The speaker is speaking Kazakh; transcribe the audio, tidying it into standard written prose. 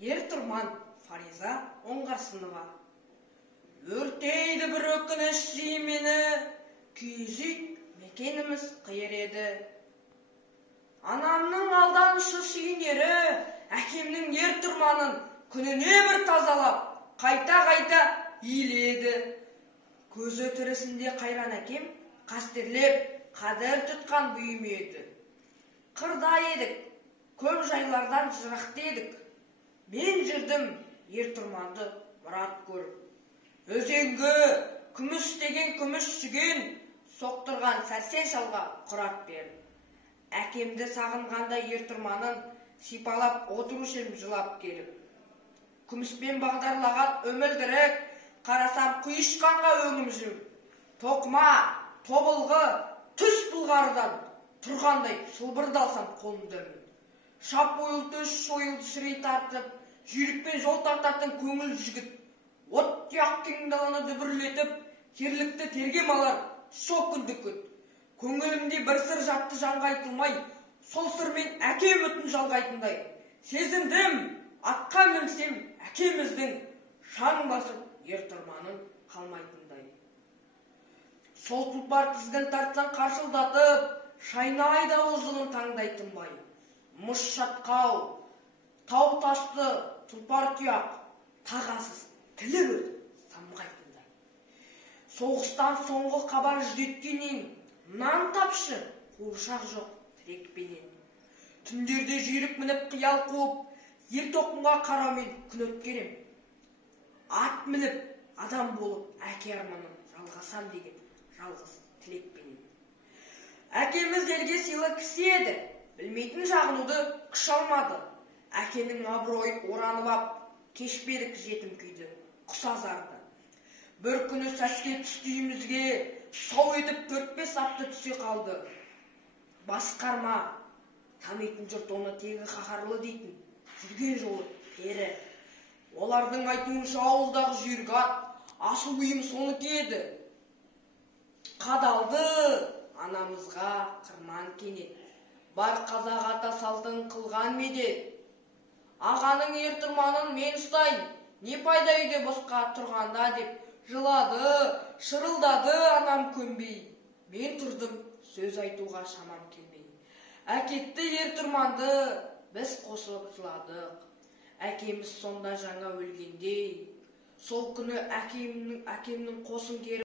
Ертұрман Фариза Оңғарсынова. Өртейді бір өкініш жеймені, күйізік мекеніміз қиыр еді. Анамның алданышы сүйінері, әкемнің ертұрманын күніне бір тазалап, қайта-қайта иіледі. Көзі тірісінде қайран әкем қастерлеп, қадір тұтқан бүйім еді. Қырда едік, көп жайлардан жырақты едік. Мен жүрдім ертұрманды мұрат көріп. Өзенгі күміс деген күміс жүген соқтырған сәрсен шалға құрат берді. Әкемді сағынғанда ертұрманын сипалап отырушым жылап келіп. Күміспен бағдарлаған өмілдірік қарасам құйышқанға өңім жүр. Тоқма, тобылғы, түс бұлғардан тұрғандай шылбырдалсам қолымдамын. Шап ойылды шойылды шірей тартып, жүйрікпен жол тартатын көңіл жігіт. От яқтың даланы дүбірлетіп, керлікті тергем алар шоқ күнді күт. Көңілімде бір сыр жатты жанға айтылмай, сол сырмен әкем үтін жалғайтындай. Сезіндім, атқа мінсем әкеміздің шаң басып ертұрманын қалмайтындай. Сол тұлпар тізгін тартсан қаршылдатып, шайнайда ұзығын таңдайтынбай. Мұш шатқау, тау тасты тұлпар тұяқ, тағасыз тілі өтіп самғайтындай. Соғыстан соңғы хабар жүдеткенен, нан тапшы, қуыршақ жоқ тірекпенен. Түндерде жүйрік мініп қиял қуып, ер тоқымға қараумен күн өткерем. Ат мініп, адам болып, әке арманын жалғасам деген жалғыз тілекпенен. Әкеміз елге сыйлы кісі еді, білмейтін жағынуды күш алмады. Әкенің абыройы оранып ап, кешпедік жетім күйді, құс азарды. Бір күні сәске түстейімізге сау етіп 4-5 атты түсе қалды. Басқарма, танитын жұрт оны тегі қаһарлы дейтін, жүрген жолы пері. Олардың айтуынша ауылдағы жүйрік ат, асыл бұйым соныкі еді. Қадалды анамызға қырман кенет, бар қазақ ата салтын қылған медет. Ағаның ертұрманын мен ұстайын, не пайда үйде босқа тұрғанда деп жылады, шырылдады анам көнбей. Мен тұрдым, сөз айтуға шамам келмей. Әкетті ертұрманды біз қосылып жыладық. Әкеміз сонда жаңа өлгендей. Сол күні әкемнің қосын кері